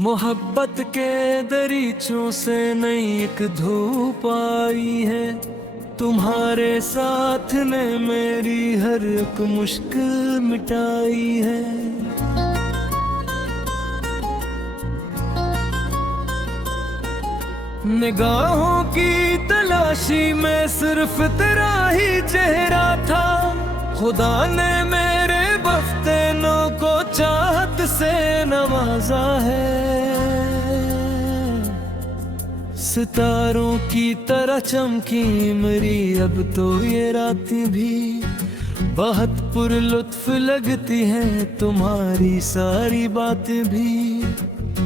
मोहब्बत के दरीचों से नई एक धूप आई है। तुम्हारे साथ ने मेरी हर एक मुश्किल मिटाई है। निगाहों की तलाशी में सिर्फ तेरा ही चेहरा था। खुदा ने मेरे बफ्तेनों को चाहत से नवाजा है। सितारों की तरह चमकी मेरी अब तो ये रातें भी। बहुत पुरलुत्फ लगती हैं तुम्हारी सारी बातें भी।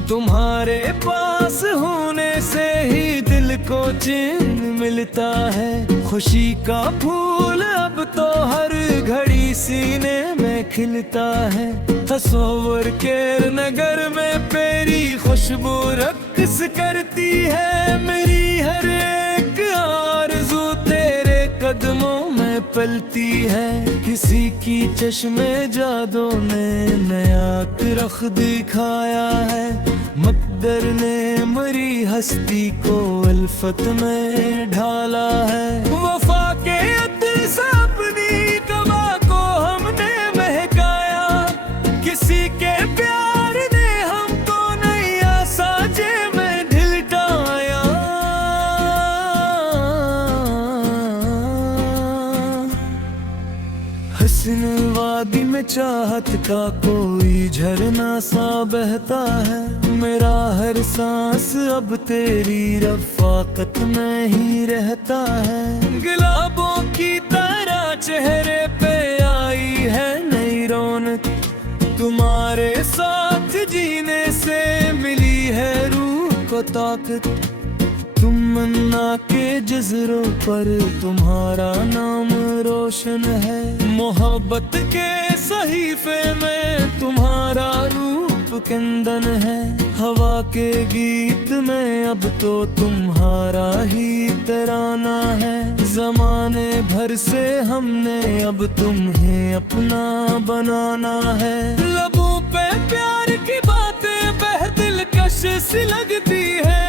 तुम्हारे पास होने से ही दिल को चैन मिलता है। खुशी का फूल अब तो हर घड़ी सीने में खिलता है। तस्वर के नगर में तेरी खुशबू रक्स करती है। मेरी हर एक आरज़ू तेरे कदमों में पलती है। किसी की चश्मे जादू ने नया रख दिखाया है। मकदर ने मरी हस्ती को अल्फत में ढाला है। वफा के अत्तर से अपनी कमा को हमने महकाया। किसी के प्यार ने हमको नया साजे में ढिलटाया। हसन वादी में चाहत का कोई झरना सा बहता है। मेरा हर सांस अब तेरी रफ़ाकत में ही रहता है। गुलाबों की तरह चेहरे पे आई है नई रौनक। तुम्हारे साथ जीने से मिली है रूह को ताकत। तमन्ना के जज़रों पर तुम्हारा नाम रोशन है। मोहब्बत के सहीफे में तुम्हारा रूप कंदन है। हवा के गीत में अब तो तुम्हारा ही तराना है। ज़माने भर से हमने अब तुम्हें अपना बनाना है। लबों पे प्यार की बातें बह दिलकश सी लगती है।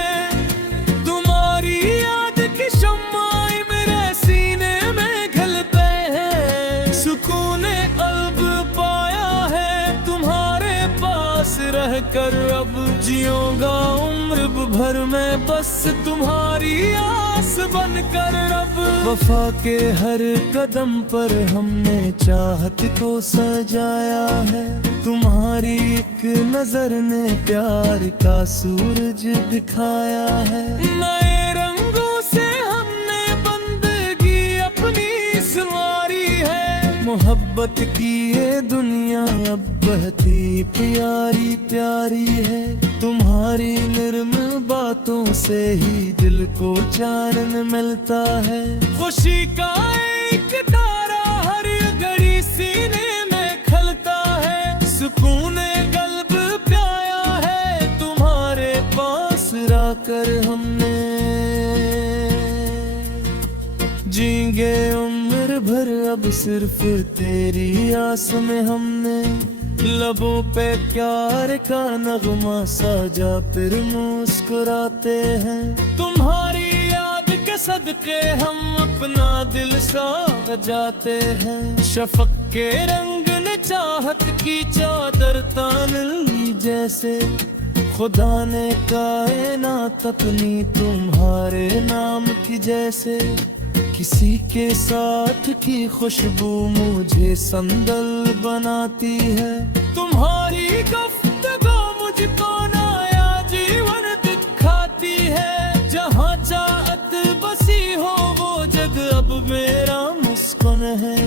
तुम्हारी याद की शम्माएं मेरे सीने में घलते हैं। सुकून क़ल्ब पाया है तुम्हारे पास रहकर। अब जिऊंगा उम्र भर में बस तुम्हारी आस बनकर। अब वफा के हर कदम पर हमने चाहत को सजाया है। तुम्हारी एक नजर ने प्यार का सूरज दिखाया है। नए रंगों से हमने बंदगी अपनी संवारी है। मोहब्बत की ये दुनिया अब बहती प्यारी प्यारी है। तुम्हारी निर्मल बातों से ही दिल को चैन मिलता है। खुशी का एक तारा हर घड़ी सीने में खलता है। सुकून क़ल्ब पाया है तुम्हारे पास रहकर हमने। जींगे उम्र भर अब सिर्फ तेरी आस में हमने। लबों पे प्यार का नगमा साजा फिर मुस्कुराते हैं। तुम्हारी याद के सदके हम अपना दिल सजाते हैं। शफ़क़ के रंग ने चाहत की चादर तान ली जैसे। खुदा ने कायनात अपनी तुम्हारे नाम की जैसे। किसी के साथ की खुशबू मुझे संदल बनाती है। तुम्हारी गुफ्तगू मुझको नया जीवन दिखाती है। जहाँ चाहत बसी हो वो जग अब मेरा मुस्कुन है।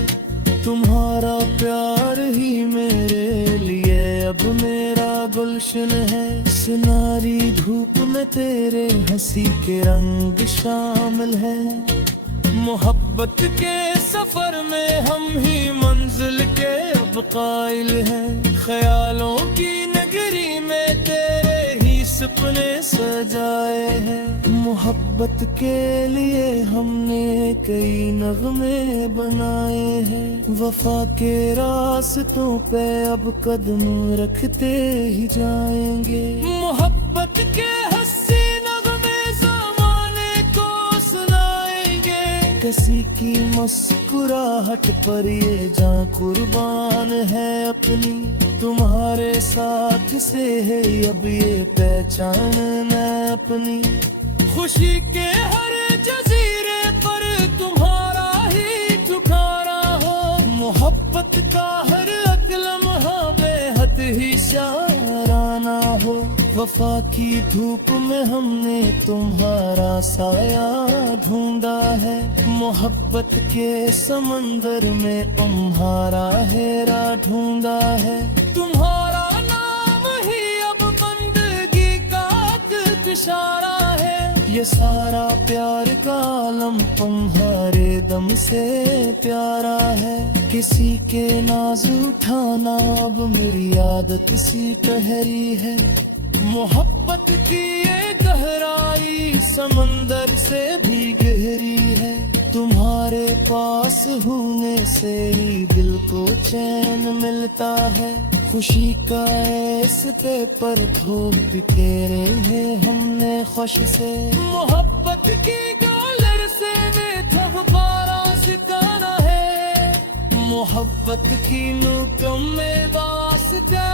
तुम्हारा प्यार ही मेरे लिए अब मेरा गुलशन है। सुनहरी धूप में तेरे हंसी के रंग शामिल है। मोहब्बत के सफर में हम ही मंजिल के अब कायल हैं। ख्यालों की नगरी में तेरे ही सपने सजाए हैं। मोहब्बत के लिए हमने कई नगमे बनाए हैं। वफा के रास्तों पे अब कदम रखते ही जाएंगे। मोहब्बत के हंसी नगमे ज़माने को सुनाएंगे। किसी की मुस्कुराहट पर ये जान कुर्बान है अपनी। तुम्हारे साथ से है अब ये पहचान मैं अपनी। खुशी के हर जजीरे पर तुम्हारा ही ठिकाना हो। मोहब्बत का हर एक लम्हा बेहद ही शाराना हो। वफा की धूप में हमने तुम्हारा साया ढूंढा है। मोहब्बत के समंदर में तुम्हारा हेरा ढूंढा है। तुम्हारा नाम ही अब बंदगी का इशारा है। ये सारा प्यार का आलम तुम्हारे दम से प्यारा है। किसी के नाज उठाना अब मेरी आदत सी ठहरी है। मोहब्बत की ये गहराई समंदर से भी गहरी है। तुम्हारे पास होने से ही दिल को चैन मिलता है। खुशी का ऐसे पेपर धोख बिखेरे हैं हमने खुश से। मोहब्बत की गालर से में थमकारा सितारा है। मोहब्बत की नुकम में वास्ता।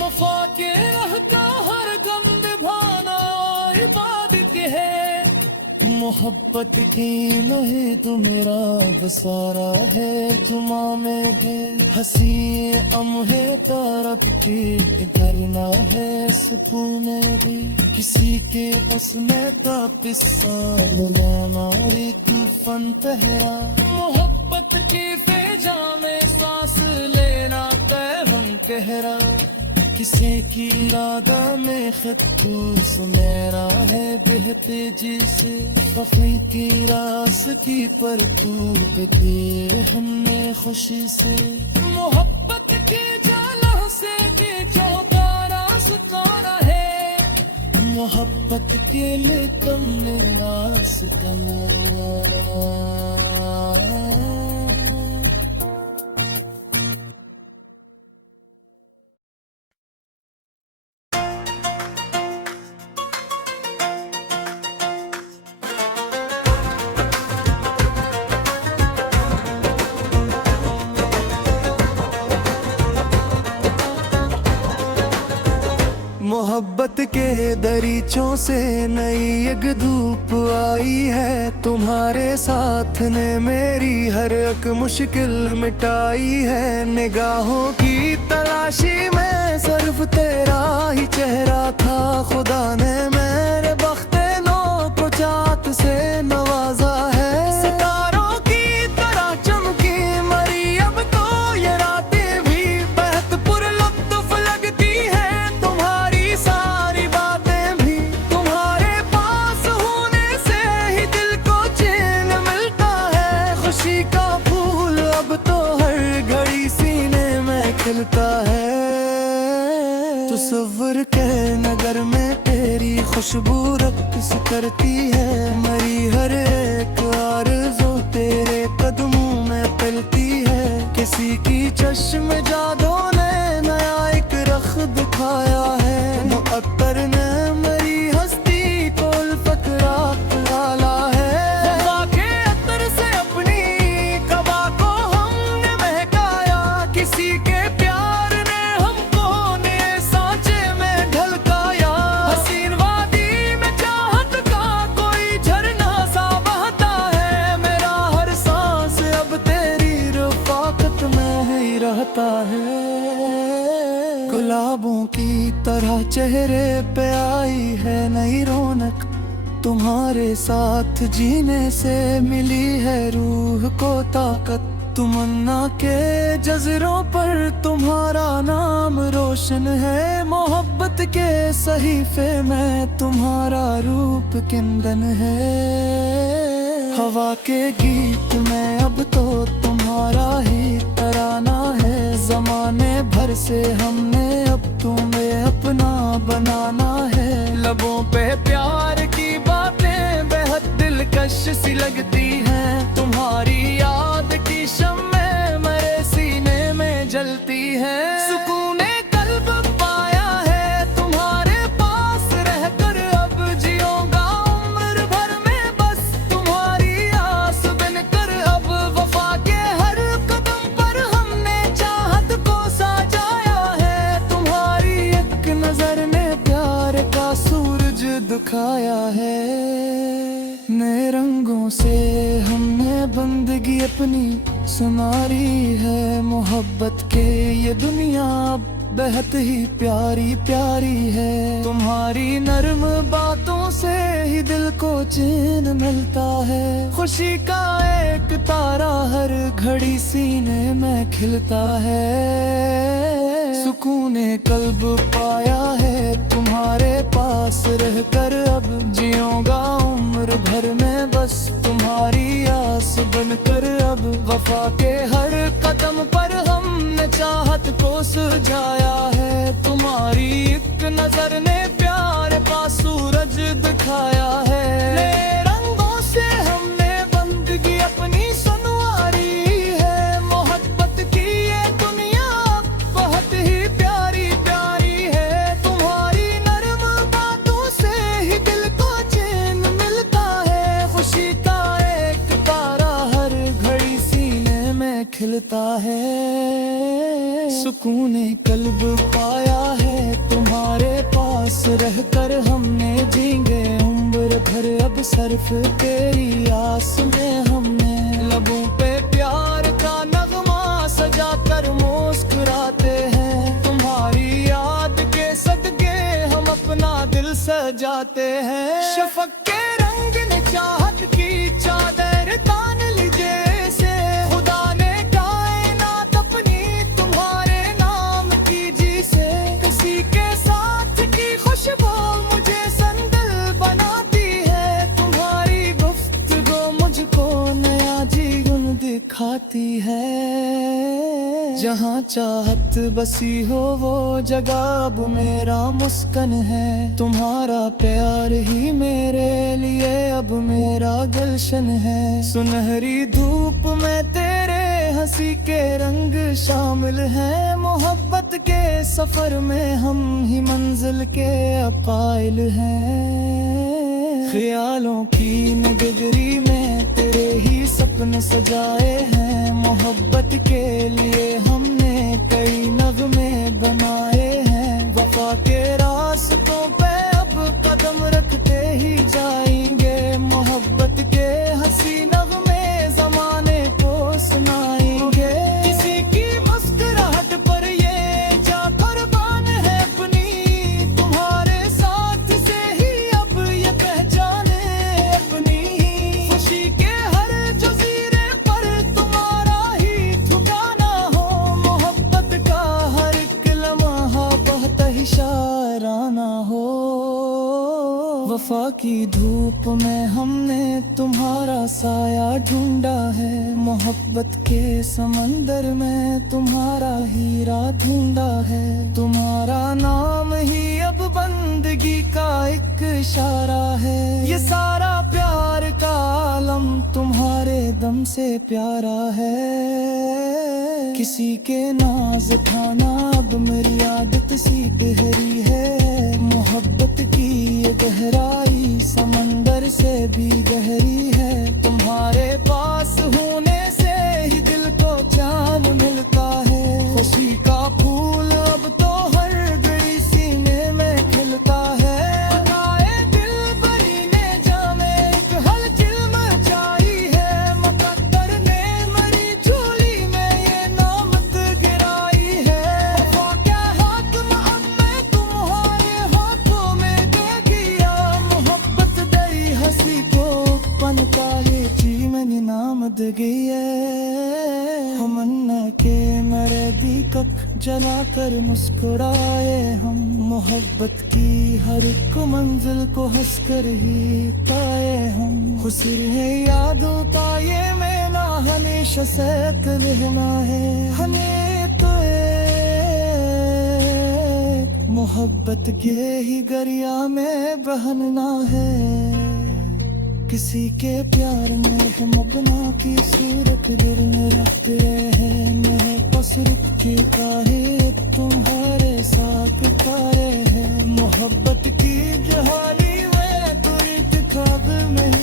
वफा के रहता हर गम निभाना इबादत है। मोहब्बत की नहीं तो मेरा बसारा है। जुमा में है हंसी अमहे तारक की करना है। सुकून भी किसी के उसमें का पिस्सा मारी तूफान पहरा। मोहब्बत की फेजा में सांस लेना तैवन कहरा। किसी की राधा में खत मेरा है बेतेजी से। वफी की रास की पर तू बदे हमने खुशी से। मोहब्बत की जाला से के चौकारा सुतारा है। मोहब्बत के लिए तुमने रास्ता। मोहब्बत के दरीचों से नई एक धूप आई है। तुम्हारे साथ ने मेरी हर एक मुश्किल मिटाई है। निगाहों की तलाशी में सिर्फ तेरा ही चेहरा था। खुदा ने मेरे बख्ते नो को चाहत से नवाजा है। सितारों की तरह चमकी मरी अब तो ये रातें भी बेहद पुरलुत्फ लगती है। तुम्हारी सारी बातें भी तुम्हारे पास होने से ही दिल को चैन मिलता है। खुशी का फूल अब तो हर घड़ी सीने में खिलता है। तस्वीर के नगर में तेरी खुशबू रक्स करती है। मरी हर एक आरज़ू तेरे कदमों में पलती है। किसी की चश्म जादू ने नया एक रख दिखाया है। मुअत्तर ने मेरी हस्ती को उल्फत रात डाला है। वफा के अत्तर से अपनी कबा को हमने महकाया। किसी के प्यार ने हमको नए सांचे में ढलकाया। हसीन वादी में चाहत का कोई झरना सा बहता है। मेरा हर सांस अब तेरी रफ़ाकत में ही रहता है। गुलाबों की तरह चेहरे पे आई है नई रौनक। तुम्हारे साथ जीने से मिली है रूह को ताकत। तमन्ना के जज़रों पर तुम्हारा नाम रोशन है, मोहब्बत के सहीफे में तुम्हारा रूप किंदन है। हवा के गीत में अब तो तुम्हारा ही तराना है, जमाने भर से हमने अब तुम्हें अपना बनाना है। लबों पे प्यार की बातें बेहद दिलकश सी लगती हैं, तुम्हारी याद की शम्में मेरे सीने में जलती हैं। सुकूने कल्ब पाया है तुम्हारे पास रहकर, अब जिऊंगा उम्र भर में बस तुम्हारी आस बनकर। अब वफा के हर कदम पर हमने चाहत को सजाया है, तुम्हारी एक नजर ने प्यार का सूरज दिखाया है। नए रंगों से हमने बंदगी अपनी संवारी है, मोहब्बत के ये दुनिया अब बेहद ही प्यारी प्यारी है। तुम्हारी नर्म बातों से ही दिल को चैन मिलता है, खुशी का एक तारा हर घड़ी सीने में खिलता है। सुकूने कल्ब पाया है तुम्हारे पास रहकर, अब जिऊंगा उम्र भर में बस तुम्हारी आस बनकर। अब वफा के हर कदम पर हमने चाहत को सजाया है, तुम्हारी एक नजर ने प्यार का सूरज दिखाया है। नए रंगों से हमने बंदगी अपनी संवारी है, मोहब्बत की ये दुनिया बहुत ही प्यारी प्यारी है। तुम्हारी नरम बातों से ही दिल को चैन मिलता है, खुशी का एक तारा हर घड़ी सीने में खिलता है। सुकूने कल्ब पाया है तुम्हारे पास रहकर, हमने जींगे उम्र भर अब सिर्फ तेरी आस में। हमने लबों पे प्यार का नगमा सजा कर मुस्कुराते हैं, तुम्हारी याद के सदके हम अपना दिल सजाते हैं। शफक के रंग ने चाहत की चादर तान ली जैसे, खुदा ने कायनात अपनी तुम्हारे नाम की जी से। किसी के साथ की खुशबू मुझे संदल बनाती है, तुम्हारी गुफ्तगू मुझको नया जीवन दिखाती है। जहाँ चाहत बसी हो वो जगह अब मेरा मुस्कन है, तुम्हारा प्यार ही मेरे लिए अब मेरा गुलशन है। सुनहरी धूप में तेरे हंसी के रंग शामिल हैं, मोहब्बत के सफर में हम ही मंजिल के अकाइल हैं। ख्यालों की नगरी में तेरे ही सपने सजाए हैं, मोहब्बत के लिए हमने कई नगमे बनाए हैं। वफा के रास्तों पे अब कदम रखते ही जाएंगे, मोहब्बत के हंसी नगमे जमाने को सुनाएंगे। किसी की मुस्कुराहट पर ये जा कुर्बान है अपनी, तुम्हारे साथ से ही अब ये पहचाने अपनी। खुशी के हर जजीरे पर तुम्हारा ही ठिकाना हो, मोहब्बत का हर एक लम्हा बहुत ही शाराना हो। वफा की धूप में हमने तुम्हारा साया ढूंढा है, मोहब्बत के समंदर में तुम्हारा हीरा ढूंढा है। तुम्हारा नाम ही अब बंदगी का एक इशारा है, ये सारा प्यार का आलम तुम्हारे दम से प्यारा है। किसी के नाज खाना अब मेरी आदत सी गहरी है, मोहब्बत की ये गहराई समंदर से भी गहरी है। तुम्हारे पास होने से ही दिल को चैन मिलता है, खुशी का फूल अब तो हर घड़ी सीने में खिलता है। बताए दिल बरी ने जामे एक हलचल मचाई है, मुकद्दर ने मेरी झोली में ये नामत गिराई है। वफा क्या हाथ में अब मैं तुम्हारे हाथों में दे दिया, के मरे दीपक जला कर मुस्कुराए हम, मोहब्बत की हर एक मंजिल को हंसकर ही पाए हम। खुशी है यादों का ये मेला हमेशा साथ रहना है हमें तो, मोहब्बत के ही दरिया में बहना है। किसी के प्यार में हम अपना की सूरत दिल में रखते हैं, मैं बस रुक चुका है तुम्हारे साथ तारे हैं। मोहब्बत की जहानी में तो एक ख्वाब में